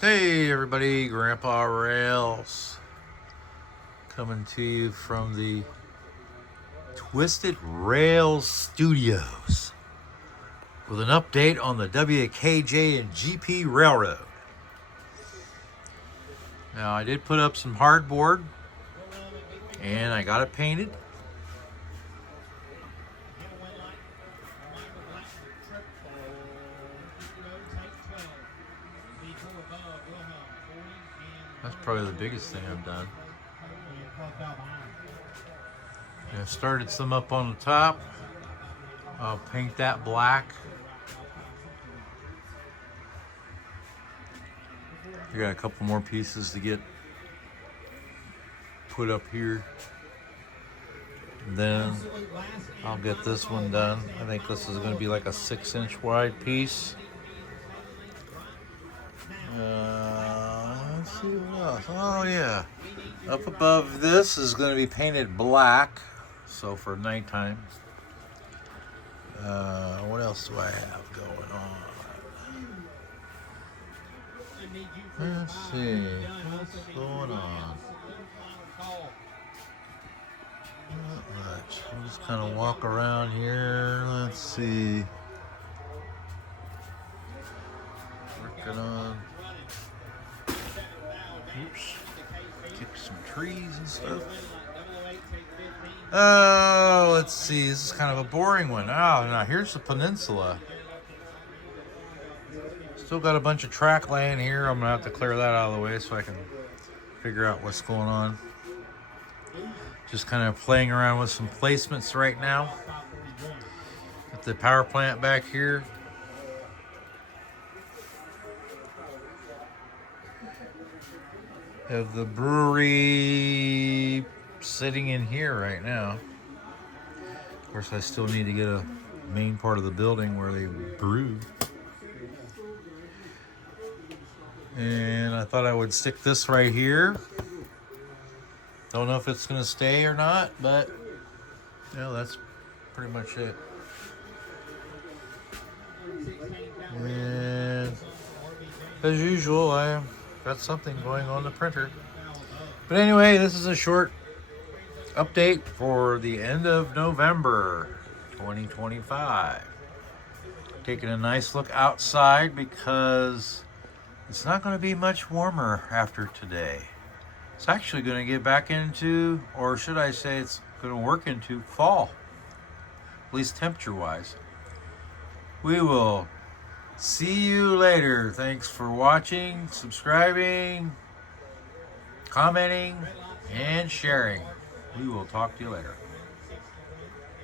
Hey everybody, Grandpa Rails coming to you from the Twisted Rails Studios with an update on the WKJ and GP Railroad. Now I did put up some hardboard and I got it painted. That's probably the biggest thing I've done. I started some up on the top. I'll paint that black. I got a couple more pieces to get put up here. Then I'll get this one done. I think this is going to be like a 6-inch wide piece. Let's see what else. Oh yeah, up above this is going to be painted black, so for nighttime. What else do I have going on? Let's see what's going on. Not much. I'll just kind of walk around here. Let's see. Working on. Oops. Kick some trees and stuff. Oh, let's see. This is kind of a boring one. Oh, now here's the peninsula. Still got a bunch of track laying here. I'm gonna have to clear that out of the way so I can figure out what's going on. Just kind of playing around with some placements right now. Got the power plant back here. Have the brewery sitting in here right now. Of course, I still need to get a main part of the building where they brew. And I thought I would stick this right here. Don't know if it's going to stay or not, but yeah, that's pretty much it. And as usual, I got something going on the printer. But anyway, this is a short update for the end of November 2025. Taking a nice look outside because it's not going to be much warmer after today. It's actually going to get back into, or should I say it's going to work into fall, at least temperature-wise. We will see you later. Thanks for watching, subscribing, commenting, and sharing. We will talk to you later.